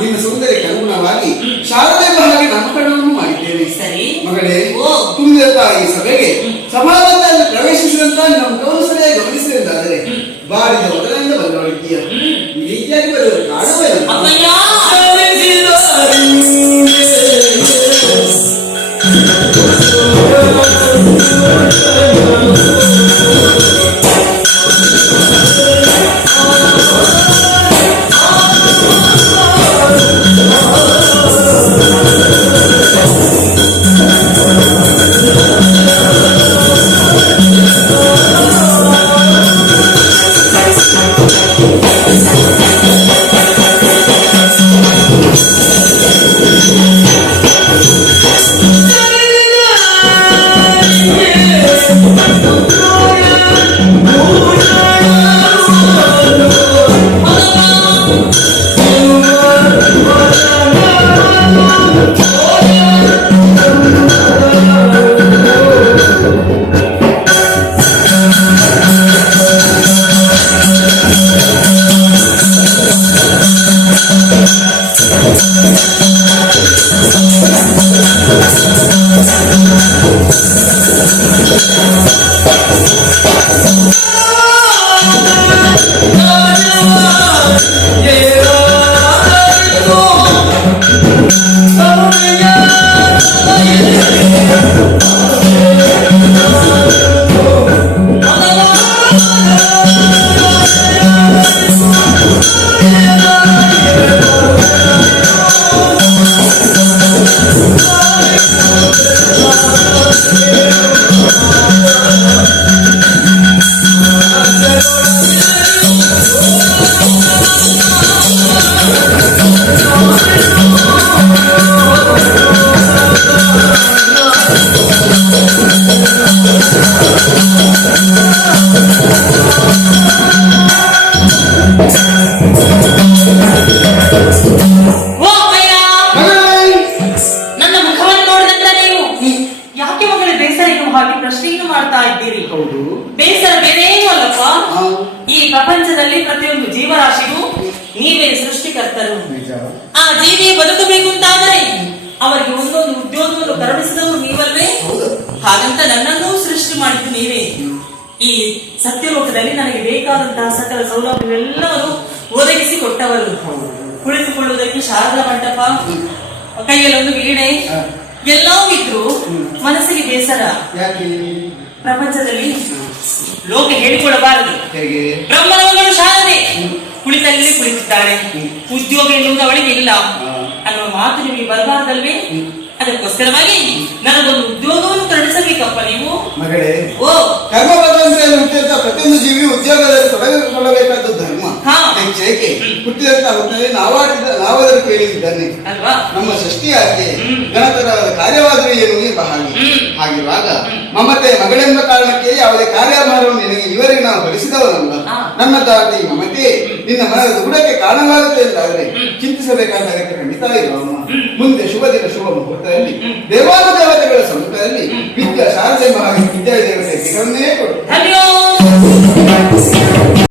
ನಿನ್ನ ಸೌಂದರ್ಯಕ್ಕೆ ಅನುಗುಣವಾಗಿ ಶಾರದೆಂಬ ಹಾಗೆ ನಾಮಕರಣವನ್ನು ಮಾಡಿದ್ದೇವೆ. ಮಗಳೇ, ತುಂಬಿದಂತ ಈ ಸಭೆಗೆ ಸಮಾರಂಭದಲ್ಲಿ ಪ್ರವೇಶಿಸಿದಂತ ನಮ್ಮ ಮುಖವನ್ನು ಸರಿಯಾಗಿ ಗಮನಿಸಿದಂತಾದರೆ ಬಾರಿದ ಮೊದಲಿಂದ ಬಂದವಳಿದ್ದೀಯ. ಈ ರೀತಿಯಾಗಿ ಬರುವ ಕಾರಣವೇ ಬೇಸರ ಬೇರೇನೂ ಅಲ್ಲಪ್ಪ. ಈ ಪ್ರಪಂಚದಲ್ಲಿ ಪ್ರತಿಯೊಂದು ಜೀವರಾಶಿಗೂ ನೀವೇ ಸೃಷ್ಟಿಕರ್ತರು. ಆ ಜೀವಿ ಬದುಕಬೇಕು ಅಂತಾದರೆ ಅವರಿಗೆ ಒಂದೊಂದು ಉದ್ಯೋಗವನ್ನು ಕರುಣಿಸಿದವರು ನೀವಲ್ವೇ? ಹಾಗಂತ ನನ್ನನ್ನೂ ಸೃಷ್ಟಿ ಮಾಡಿದ್ದು ನೀವೇ. ಈ ಸತ್ಯಲೋಕದಲ್ಲಿ ನನಗೆ ಬೇಕಾದಂತಹ ಸಕಲ ಸೌಲಭ್ಯವೆಲ್ಲವನ್ನು ಒದಗಿಸಿ ಕೊಟ್ಟವರು. ಕುಳಿತುಕೊಳ್ಳುವುದಕ್ಕೆ ಶಾರದಾ ಮಂಟಪ, ಕೈಯಲ್ಲಿ ಒಂದು ವೀಣೆ ಎಲ್ಲವೂ ಇದ್ರು ಮನಸ್ಸಿಗೆ ಬೇಸರ. ಪ್ರಪಂಚದಲ್ಲಿ ಲೋಕ ಹೇಳಿಕೊಳ್ಳಬಾರದು. ಬ್ರಹ್ಮನ ಮಗಳು ಶಾರದೆ ಕುಳಿತಲ್ಲಿ ಕುಳಿತಿದ್ದಾಳೆ, ಉದ್ಯೋಗ ಎನ್ನುವುದು ಅವಳಿಗೆ ಇಲ್ಲ ಅನ್ನುವ ಮಾತು ನಿಮಗೆ ಬರಬಾರದಲ್ವೇ? ಅದಕ್ಕೋಸ್ಕರವಾಗಿ ನನಗೊಂದು ಉದ್ಯೋಗವನ್ನು ಕರುಣಿಸಬೇಕಪ್ಪ ನೀವು. ಮಗಳೇ, ಕರ್ಮಬದ್ಧತೆಯಲ್ಲಿ ಹುಟ್ಟಿದಂತ ಪ್ರತಿಯೊಂದು ಜೀವಿಯು ಉದ್ಯೋಗದಲ್ಲಿ ತೊಡಗಿಸಿಕೊಳ್ಳಬೇಕಾದ್ದು ಧರ್ಮ. ಏಕೆ ಹುಟ್ಟಿದಂತ ಹೊತ್ತಿನಲ್ಲಿ ನಾವಾದರೂ ಕೇಳಿದ್ದಾನೆ ಅಲ್ವಾ? ನಮ್ಮ ಸೃಷ್ಟಿಯಾಗಿ ಗಣತರವಾದ ಕಾರ್ಯವಾದರೂ ಏನು ಎಂಬ ಹಾಗಿರುವಾಗ ಮಮತೆ ಮಗಳೆಂಬ ಕಾರಣಕ್ಕೆ ಯಾವುದೇ ಕಾರ್ಯಭಾರವನ್ನು ನಿನಗೆ ಇವರಿಗೆ ನಾವು ಹೊರಿಸಿದವರಲ್ಲ. ನನ್ನ ದಾಟಿ ಮಮತೆ ನಿನ್ನ ಮನದ ದುಗುಡಕ್ಕೆ ಕಾರಣವಾಗುತ್ತೆ ಎಂದಾದರೆ ಚಿಂತಿಸಬೇಕಾದ ಅಗತ್ಯ ಖಂಡಿತ ಇಲ್ಲವಮ್ಮ. ಮುಂದೆ ಶುಭ ದಿನ ಶುಭ ಮುಹೂರ್ತದಲ್ಲಿ ದೇವಾನುದೇವತೆಗಳ ಸಮ್ಮುಖದಲ್ಲಿ ವಿದ್ಯಾ ಶಾರದೆ ಮಹಾವಿ ವಿದ್ಯಾದೇವತೆ ಕೊಡು.